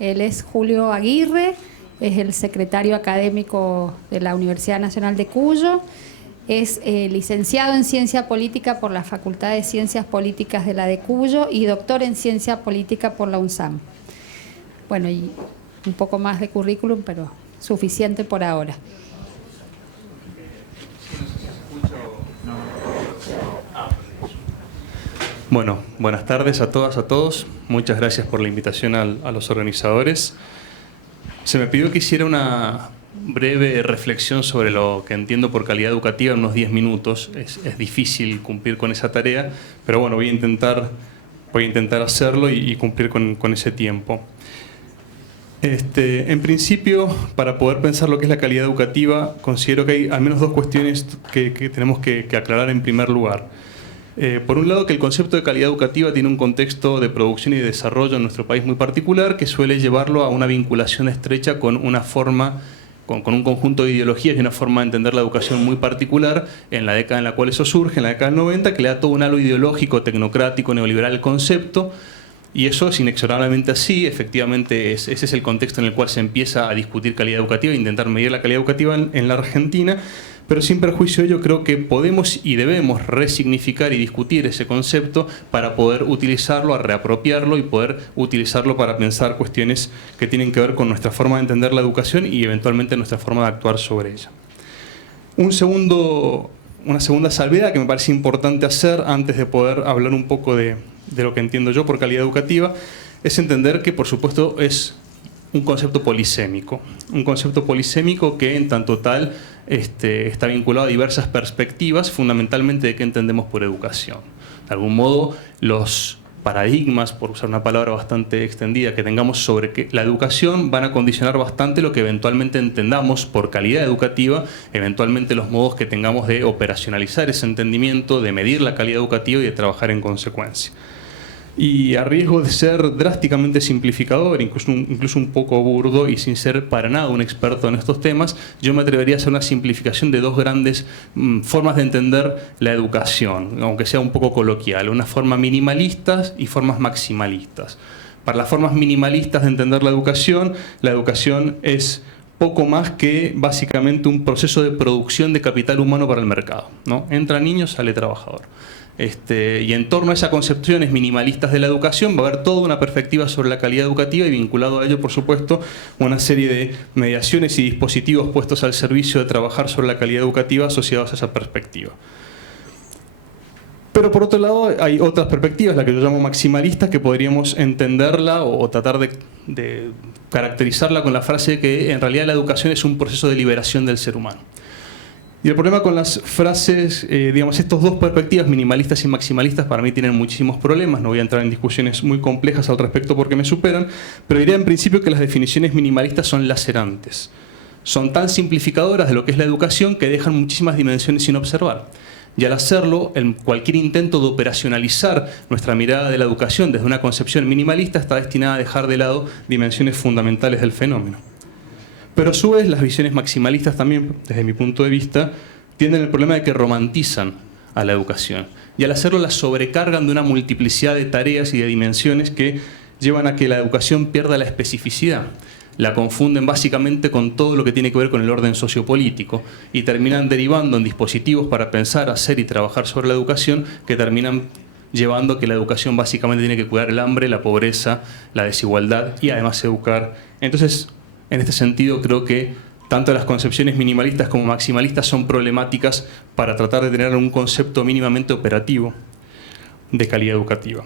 Él es Julio Aguirre, es el secretario académico de la Universidad Nacional de Cuyo, es licenciado en Ciencia Política por la Facultad de Ciencias Políticas de la de Cuyo y doctor en Ciencia Política por la UNSAM. Bueno, y un poco más de currículum, pero suficiente por ahora. Bueno, buenas tardes a todas, a todos. Muchas gracias por la invitación a los organizadores. Se me pidió que hiciera una breve reflexión sobre lo que entiendo por calidad educativa en unos 10 minutos. Es difícil cumplir con esa tarea, pero bueno, voy a intentar hacerlo y cumplir con ese tiempo. En principio, para poder pensar lo que es la calidad educativa, considero que hay al menos dos cuestiones que tenemos que aclarar en primer lugar. Por un lado, que el concepto de calidad educativa tiene un contexto de producción y de desarrollo en nuestro país muy particular que suele llevarlo a una vinculación estrecha con una forma, con un conjunto de ideologías y una forma de entender la educación muy particular en la década en la cual eso surge, en la década del 90, que le da todo un halo ideológico, tecnocrático, neoliberal al concepto. Y eso es inexorablemente así, efectivamente ese es el contexto en el cual se empieza a discutir calidad educativa, intentar medir la calidad educativa en la Argentina, pero sin perjuicio de ello creo que podemos y debemos resignificar y discutir ese concepto para poder utilizarlo, a reapropiarlo y poder utilizarlo para pensar cuestiones que tienen que ver con nuestra forma de entender la educación y eventualmente nuestra forma de actuar sobre ella. Una segunda salvedad que me parece importante hacer antes de poder hablar un poco de lo que entiendo yo por calidad educativa, es entender que, por supuesto, es un concepto polisémico. Un concepto polisémico que, en tanto tal, está vinculado a diversas perspectivas, fundamentalmente de qué entendemos por educación. De algún modo, los paradigmas, por usar una palabra bastante extendida, que tengamos sobre la educación van a condicionar bastante lo que eventualmente entendamos por calidad educativa, eventualmente los modos que tengamos de operacionalizar ese entendimiento, de medir la calidad educativa y de trabajar en consecuencia. Y a riesgo de ser drásticamente simplificador, incluso un poco burdo y sin ser para nada un experto en estos temas, yo me atrevería a hacer una simplificación de dos grandes formas de entender la educación, aunque sea un poco coloquial, una forma minimalistas y formas maximalistas. Para las formas minimalistas de entender la educación es poco más que básicamente un proceso de producción de capital humano para el mercado, ¿no? Entra niño, sale trabajador. Y en torno a esas concepciones minimalistas de la educación va a haber toda una perspectiva sobre la calidad educativa y vinculado a ello, por supuesto, una serie de mediaciones y dispositivos puestos al servicio de trabajar sobre la calidad educativa asociados a esa perspectiva. Pero por otro lado hay otras perspectivas, la que yo llamo maximalistas, que podríamos entenderla o tratar de caracterizarla con la frase de que en realidad la educación es un proceso de liberación del ser humano. Y el problema con las frases, estas dos perspectivas, minimalistas y maximalistas, para mí tienen muchísimos problemas. No voy a entrar en discusiones muy complejas al respecto porque me superan, pero diría en principio que las definiciones minimalistas son lacerantes. Son tan simplificadoras de lo que es la educación que dejan muchísimas dimensiones sin observar. Y al hacerlo, cualquier intento de operacionalizar nuestra mirada de la educación desde una concepción minimalista está destinada a dejar de lado dimensiones fundamentales del fenómeno. Pero a su vez, las visiones maximalistas también, desde mi punto de vista, tienen el problema de que romantizan a la educación. Y al hacerlo la sobrecargan de una multiplicidad de tareas y de dimensiones que llevan a que la educación pierda la especificidad. La confunden básicamente con todo lo que tiene que ver con el orden sociopolítico y terminan derivando en dispositivos para pensar, hacer y trabajar sobre la educación que terminan llevando a que la educación básicamente tiene que cuidar el hambre, la pobreza, la desigualdad y además educar. Entonces, en este sentido, creo que tanto las concepciones minimalistas como maximalistas son problemáticas para tratar de tener un concepto mínimamente operativo de calidad educativa.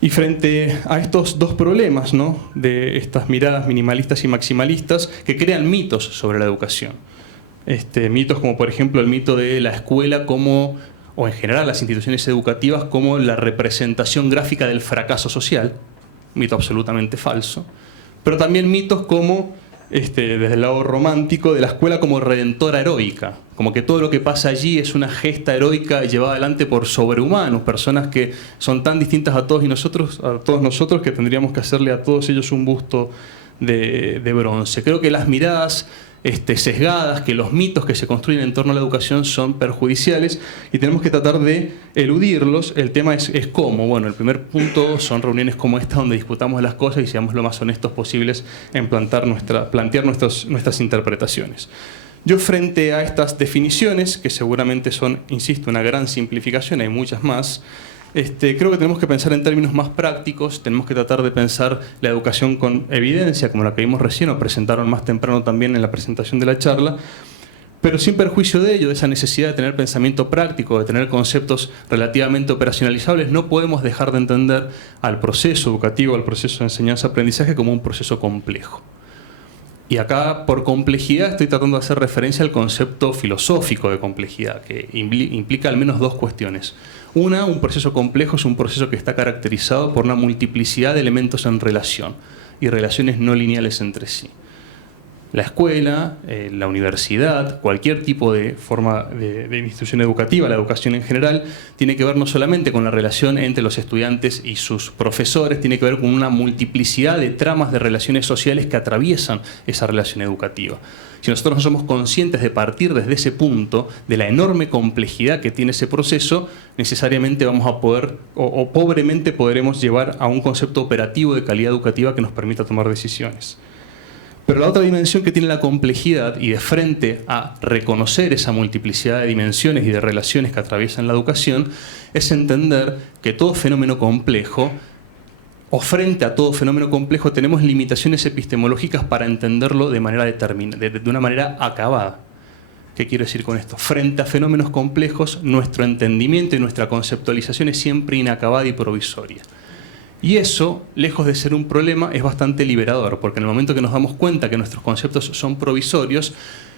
Y frente a estos dos problemas, ¿no?, de estas miradas minimalistas y maximalistas que crean mitos sobre la educación. Mitos como, por ejemplo, el mito de la escuela como, o en general las instituciones educativas, como la representación gráfica del fracaso social. Mito absolutamente falso. Pero también mitos como, desde el lado romántico, de la escuela como redentora heroica, como que todo lo que pasa allí es una gesta heroica llevada adelante por sobrehumanos, personas que son tan distintas a todos nosotros que tendríamos que hacerle a todos ellos un busto de bronce. Creo que las miradas sesgadas, que los mitos que se construyen en torno a la educación son perjudiciales y tenemos que tratar de eludirlos. El tema es cómo. Bueno, el primer punto son reuniones como esta donde discutamos las cosas y seamos lo más honestos posibles en plantear nuestras interpretaciones. Yo, frente a estas definiciones, que seguramente son, insisto, una gran simplificación, hay muchas más, creo que tenemos que pensar en términos más prácticos, tenemos que tratar de pensar la educación con evidencia, como la que vimos recién o presentaron más temprano también en la presentación de la charla, pero sin perjuicio de ello, de esa necesidad de tener pensamiento práctico, de tener conceptos relativamente operacionalizables, no podemos dejar de entender al proceso educativo, al proceso de enseñanza-aprendizaje como un proceso complejo. Y acá, por complejidad, estoy tratando de hacer referencia al concepto filosófico de complejidad, que implica al menos dos cuestiones. Una, un proceso complejo es un proceso que está caracterizado por una multiplicidad de elementos en relación y relaciones no lineales entre sí. La escuela, la universidad, cualquier tipo de forma de institución educativa, la educación en general, tiene que ver no solamente con la relación entre los estudiantes y sus profesores, tiene que ver con una multiplicidad de tramas de relaciones sociales que atraviesan esa relación educativa. Si nosotros no somos conscientes de partir desde ese punto, de la enorme complejidad que tiene ese proceso, necesariamente vamos a poder, o pobremente podremos llevar a un concepto operativo de calidad educativa que nos permita tomar decisiones. Pero la otra dimensión que tiene la complejidad, y de frente a reconocer esa multiplicidad de dimensiones y de relaciones que atraviesan la educación, es entender que todo fenómeno complejo, o frente a todo fenómeno complejo, tenemos limitaciones epistemológicas para entenderlo de manera de una manera acabada. ¿Qué quiero decir con esto? Frente a fenómenos complejos, nuestro entendimiento y nuestra conceptualización es siempre inacabada y provisoria. Y eso, lejos de ser un problema, es bastante liberador, porque en el momento que nos damos cuenta que nuestros conceptos son provisorios,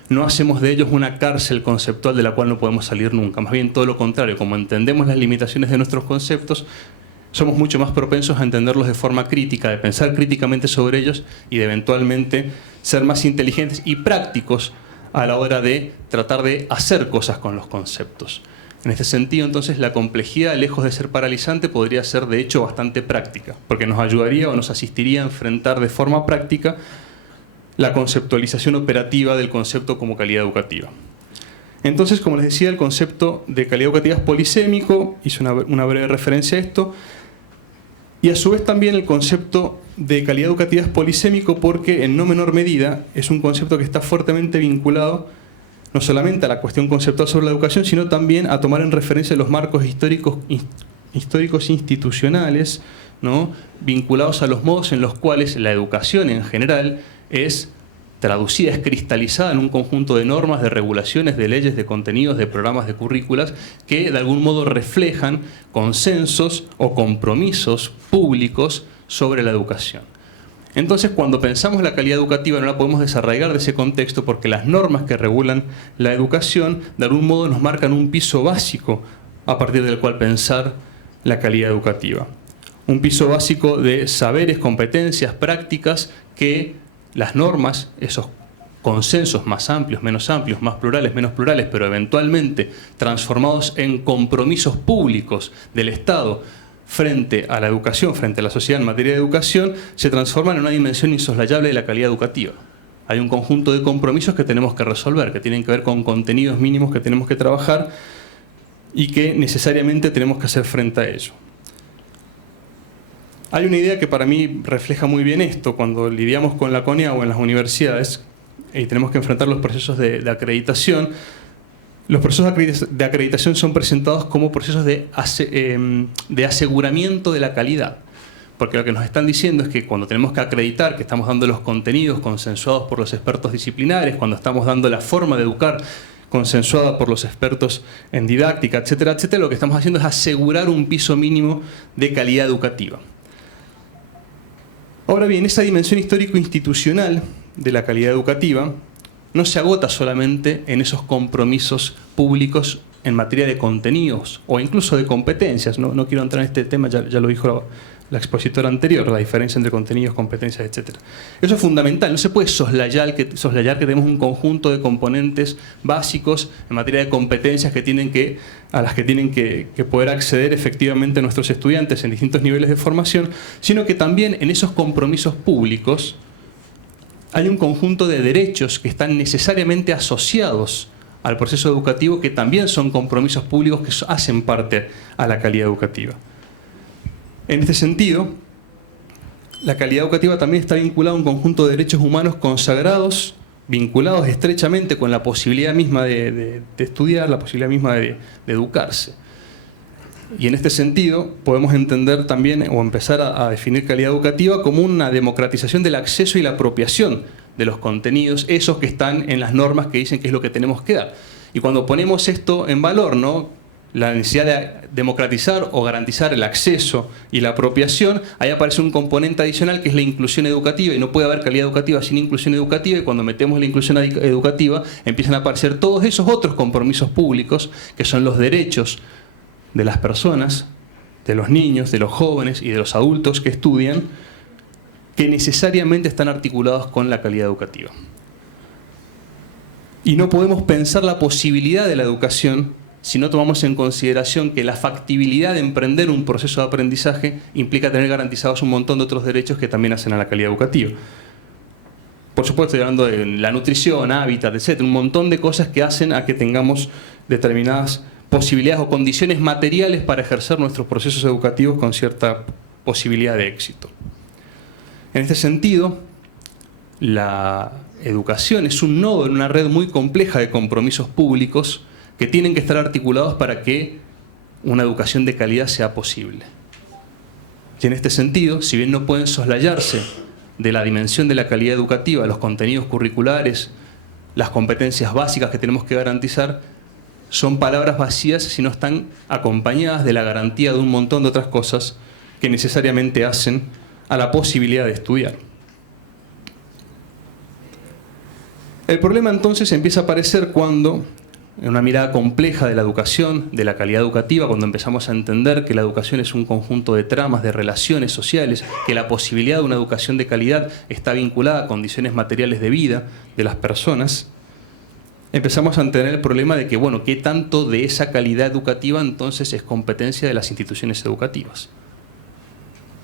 no hacemos de ellos una cárcel conceptual de la cual no podemos salir nunca. Más bien todo lo contrario, como entendemos las limitaciones de nuestros conceptos, somos mucho más propensos a entenderlos de forma crítica, de pensar críticamente sobre ellos y de eventualmente ser más inteligentes y prácticos a la hora de tratar de hacer cosas con los conceptos. En este sentido, entonces, la complejidad, lejos de ser paralizante, podría ser, de hecho, bastante práctica, porque nos ayudaría o nos asistiría a enfrentar de forma práctica la conceptualización operativa del concepto como calidad educativa. Entonces, como les decía, el concepto de calidad educativa es polisémico, hice una breve referencia a esto, y a su vez también el concepto de calidad educativa es polisémico porque, en no menor medida, es un concepto que está fuertemente vinculado no solamente a la cuestión conceptual sobre la educación, sino también a tomar en referencia los marcos históricos institucionales, ¿no?, vinculados a los modos en los cuales la educación en general es traducida, es cristalizada en un conjunto de normas, de regulaciones, de leyes, de contenidos, de programas, de currículas, que de algún modo reflejan consensos o compromisos públicos sobre la educación. Entonces, cuando pensamos la calidad educativa no la podemos desarraigar de ese contexto porque las normas que regulan la educación de algún modo nos marcan un piso básico a partir del cual pensar la calidad educativa. Un piso básico de saberes, competencias, prácticas que las normas, esos consensos más amplios, más plurales, menos plurales, pero eventualmente transformados en compromisos públicos del Estado frente a la educación, frente a la sociedad en materia de educación, se transforman en una dimensión insoslayable de la calidad educativa. Hay un conjunto de compromisos que tenemos que resolver, que tienen que ver con contenidos mínimos que tenemos que trabajar y que necesariamente tenemos que hacer frente a ello. Hay una idea que para mí refleja muy bien esto. Cuando lidiamos con la CONEA o en las universidades y tenemos que enfrentar los procesos de acreditación, los procesos de acreditación son presentados como procesos de aseguramiento de la calidad. Porque lo que nos están diciendo es que cuando tenemos que acreditar que estamos dando los contenidos consensuados por los expertos disciplinares, cuando estamos dando la forma de educar consensuada por los expertos en didáctica, etcétera, etcétera, lo que estamos haciendo es asegurar un piso mínimo de calidad educativa. Ahora bien, esa dimensión histórico-institucional de la calidad educativa no se agota solamente en esos compromisos públicos en materia de contenidos o incluso de competencias. No quiero entrar en este tema, ya lo dijo la expositora anterior, la diferencia entre contenidos, competencias, etc. Eso es fundamental, no se puede soslayar que tenemos un conjunto de componentes básicos en materia de competencias a las que tienen que poder acceder efectivamente nuestros estudiantes en distintos niveles de formación, sino que también en esos compromisos públicos hay un conjunto de derechos que están necesariamente asociados al proceso educativo, que también son compromisos públicos que hacen parte a la calidad educativa. En este sentido, la calidad educativa también está vinculada a un conjunto de derechos humanos consagrados, vinculados estrechamente con la posibilidad misma de estudiar, la posibilidad misma de educarse. Y en este sentido podemos entender también o empezar a definir calidad educativa como una democratización del acceso y la apropiación de los contenidos, esos que están en las normas que dicen que es lo que tenemos que dar. Y cuando ponemos esto en valor, ¿no?, la necesidad de democratizar o garantizar el acceso y la apropiación, ahí aparece un componente adicional que es la inclusión educativa, y no puede haber calidad educativa sin inclusión educativa, y cuando metemos la inclusión educativa empiezan a aparecer todos esos otros compromisos públicos que son los derechos de las personas, de los niños, de los jóvenes y de los adultos que estudian, que necesariamente están articulados con la calidad educativa. Y no podemos pensar la posibilidad de la educación si no tomamos en consideración que la factibilidad de emprender un proceso de aprendizaje implica tener garantizados un montón de otros derechos que también hacen a la calidad educativa. Por supuesto, estoy hablando de la nutrición, hábitat, etc. Un montón de cosas que hacen a que tengamos determinadas posibilidades o condiciones materiales para ejercer nuestros procesos educativos con cierta posibilidad de éxito. En este sentido, la educación es un nodo en una red muy compleja de compromisos públicos que tienen que estar articulados para que una educación de calidad sea posible. Y en este sentido, si bien no pueden soslayarse de la dimensión de la calidad educativa, los contenidos curriculares, las competencias básicas que tenemos que garantizar, son palabras vacías si no están acompañadas de la garantía de un montón de otras cosas que necesariamente hacen a la posibilidad de estudiar. El problema entonces empieza a aparecer cuando, en una mirada compleja de la educación, de la calidad educativa, cuando empezamos a entender que la educación es un conjunto de tramas, de relaciones sociales, que la posibilidad de una educación de calidad está vinculada a condiciones materiales de vida de las personas, empezamos a tener el problema de que, bueno, ¿qué tanto de esa calidad educativa entonces es competencia de las instituciones educativas?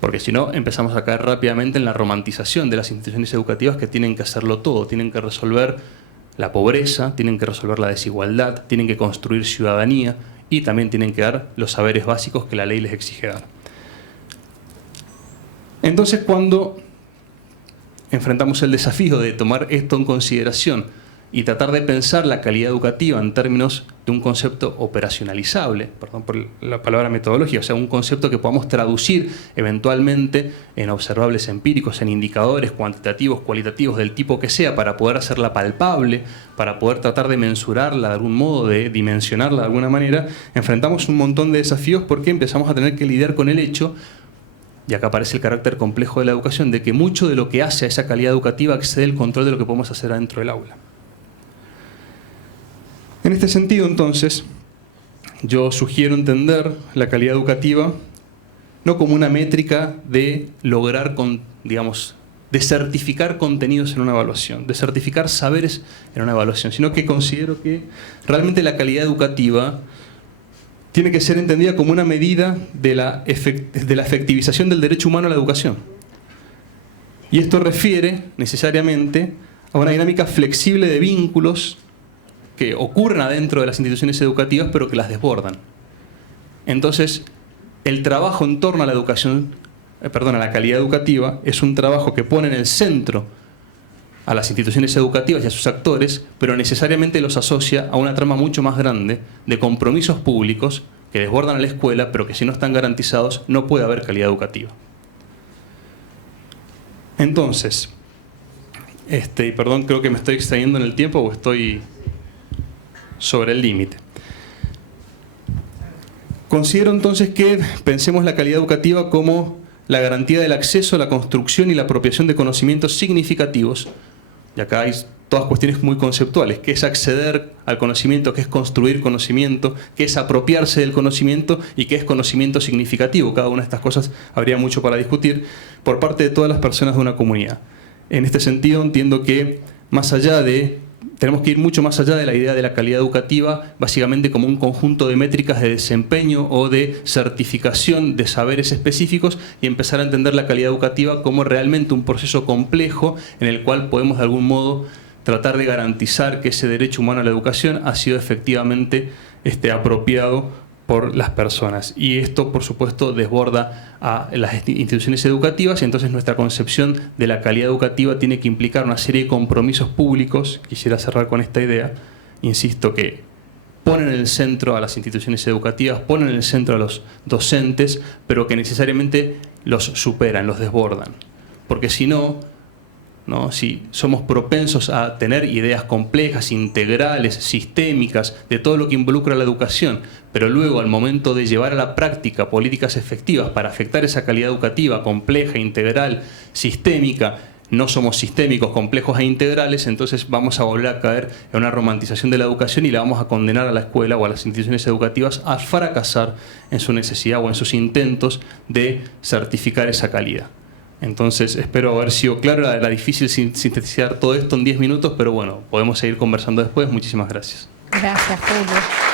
Porque si no, empezamos a caer rápidamente en la romantización de las instituciones educativas que tienen que hacerlo todo, tienen que resolver la pobreza, tienen que resolver la desigualdad, tienen que construir ciudadanía y también tienen que dar los saberes básicos que la ley les exige dar. Entonces, cuando enfrentamos el desafío de tomar esto en consideración y tratar de pensar la calidad educativa en términos de un concepto operacionalizable, perdón por la palabra metodología, o sea, un concepto que podamos traducir eventualmente en observables empíricos, en indicadores cuantitativos, cualitativos, del tipo que sea, para poder hacerla palpable, para poder tratar de mensurarla de algún modo, de dimensionarla de alguna manera, enfrentamos un montón de desafíos porque empezamos a tener que lidiar con el hecho, y acá aparece el carácter complejo de la educación, de que mucho de lo que hace a esa calidad educativa excede el control de lo que podemos hacer adentro del aula. En este sentido, entonces, yo sugiero entender la calidad educativa no como una métrica de lograr, de certificar contenidos en una evaluación, de certificar saberes en una evaluación, sino que considero que realmente la calidad educativa tiene que ser entendida como una medida de la efectivización del derecho humano a la educación. Y esto refiere necesariamente a una dinámica flexible de vínculos que ocurren adentro de las instituciones educativas, pero que las desbordan. Entonces, el trabajo en torno a la a la calidad educativa, es un trabajo que pone en el centro a las instituciones educativas y a sus actores, pero necesariamente los asocia a una trama mucho más grande de compromisos públicos que desbordan a la escuela, pero que si no están garantizados no puede haber calidad educativa. Entonces, perdón, creo que me estoy extrayendo en el tiempo o estoy sobre el límite. Considero entonces que pensemos la calidad educativa como la garantía del acceso a la construcción y la apropiación de conocimientos significativos, y acá hay todas cuestiones muy conceptuales, qué es acceder al conocimiento, qué es construir conocimiento, qué es apropiarse del conocimiento y qué es conocimiento significativo. Cada una de estas cosas habría mucho para discutir por parte de todas las personas de una comunidad. En este sentido entiendo que más allá de tenemos que ir mucho más allá de la idea de la calidad educativa, básicamente como un conjunto de métricas de desempeño o de certificación de saberes específicos, y empezar a entender la calidad educativa como realmente un proceso complejo en el cual podemos de algún modo tratar de garantizar que ese derecho humano a la educación ha sido efectivamente apropiado por las personas. Y esto, por supuesto, desborda a las instituciones educativas, y entonces nuestra concepción de la calidad educativa tiene que implicar una serie de compromisos públicos. Quisiera cerrar con esta idea, insisto, que ponen en el centro a las instituciones educativas, ponen en el centro a los docentes, pero que necesariamente los superan, los desbordan. Porque si no, si somos propensos a tener ideas complejas, integrales, sistémicas, de todo lo que involucra la educación, pero luego al momento de llevar a la práctica políticas efectivas para afectar esa calidad educativa compleja, integral, sistémica, no somos sistémicos, complejos e integrales, entonces vamos a volver a caer en una romantización de la educación y la vamos a condenar a la escuela o a las instituciones educativas a fracasar en su necesidad o en sus intentos de certificar esa calidad. Entonces, espero haber sido claro. Era difícil sintetizar todo esto en 10 minutos, pero bueno, podemos seguir conversando después. Muchísimas gracias. Gracias, Julio.